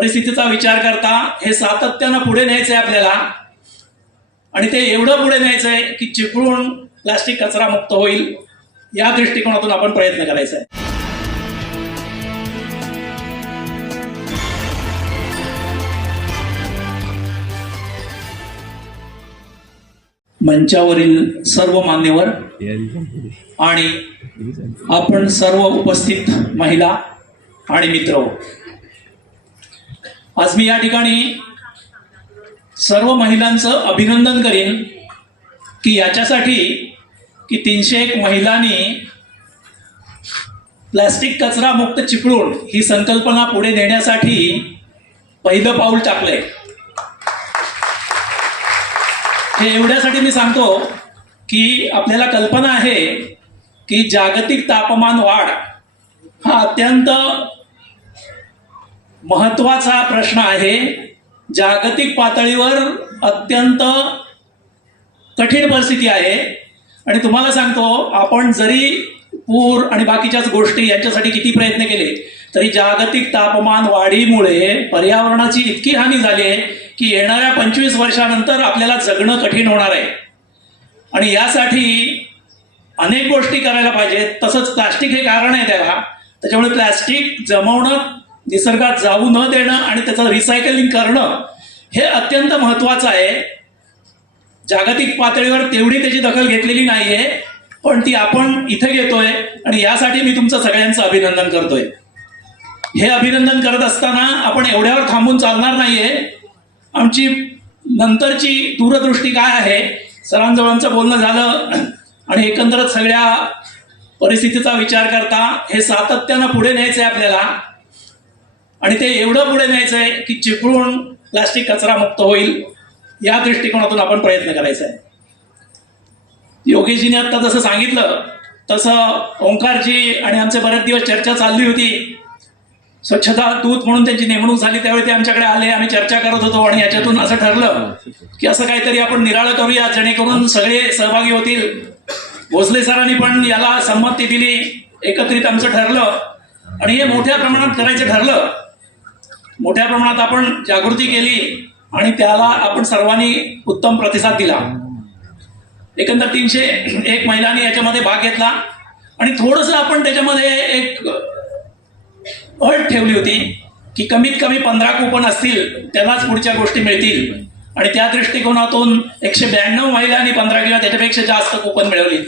परिस्थितीचा विचार करता हे सातत्यानं पुढे न्यायचं आहे आपल्याला. आणि ते एवढं पुढे न्यायचं आहे की चिपळूण प्लास्टिक कचरा मुक्त होईल या दृष्टिकोनातून आपण प्रयत्न करायचा आहे मंचावरील सर्व मान्यवर आणि आपण सर्व उपस्थित महिला आणि मित्र हो. आज मी या ठिकाणी सर्व महिलांचं अभिनंदन करीन की याच्यासाठी की तीनशे एक महिलांनी प्लॅस्टिक कचरा मुक्त चिपळूण ही संकल्पना पुढे नेण्यासाठी पहिलं पाऊल टाकलंय. हे एवढ्यासाठी मी सांगतो की आपल्याला कल्पना आहे की जागतिक तापमान वाढ हा अत्यंत महत्त्वाचा प्रश्न आहे. जागतिक पातळीवर अत्यंत कठीण परिस्थिती आहे. आणि तुम्हाला सांगतो आपण जरी पूर आणि बाकीच्याच गोष्टी यांच्यासाठी किती प्रयत्न केले तरी जागतिक तापमान वाढीमुळे पर्यावरणाची इतकी हानी झाली आहे की येणाऱ्या पंचवीस वर्षानंतर आपल्याला जगणं कठीण होणार आहे. आणि यासाठी अनेक गोष्टी करायला पाहिजेत. तसंच प्लास्टिक हे कारण आहे त्याला. त्याच्यामुळे प्लास्टिक जमवणं निसर्गात जाऊ न देणं आणि त्याचं रिसायकलिंग करणं हे अत्यंत महत्त्वाचं आहे. जागतिक पातळीवर तेवढी त्याची दखल घेतलेली नाही आहे पण ती आपण इथे घेतोय आणि यासाठी मी तुमचं सगळ्यांचं अभिनंदन करतोय. हे अभिनंदन करत असताना आपण एवढ्यावर थांबून चालणार नाहीये. आमची नंतरची दूरदृष्टी काय आहे? सरांजवळचं बोलणं झालं आणि एकंदरच सगळ्या परिस्थितीचा विचार करता हे सातत्यानं पुढे न्यायचं आहे आपल्याला. आणि ते एवढं पुढे न्यायचं आहे की चिपळूण प्लास्टिक कचरा मुक्त होईल या दृष्टिकोनातून आपण प्रयत्न करायचा आहे. योगेशजीने आत्ता जसं सांगितलं तसं ओंकारजी आणि आमचे बरेच दिवस चर्चा चालली होती. स्वच्छता दूत म्हणून त्यांची नेमणूक झाली त्यावेळी ते आमच्याकडे आले आम्ही चर्चा करत होतो आणि याच्यातून असं ठरलं की असं काहीतरी आपण निराळं करूया जेणेकरून सगळे सहभागी होतील. भोसले सरांनी पण याला संमती दिली एकत्रित आमचं ठरलं. आणि हे मोठ्या प्रमाणात करायचं ठरलं. मोठ्या प्रमाणात आपण जागृती केली आणि त्याला आपण सर्वांनी उत्तम प्रतिसाद दिला. एकंदर तीनशे एक महिलांनी याच्यामध्ये भाग घेतला आणि थोडंसं आपण त्याच्यामध्ये एक अट ठेवली होती की कमीत कमी पंधरा कुपन असतील त्यांनाच पुढच्या गोष्टी मिळतील. आणि त्या दृष्टिकोनातून एकशे ब्याण्णव महिलांनी पंधरा किंवा त्याच्यापेक्षा जास्त कुपन मिळवली.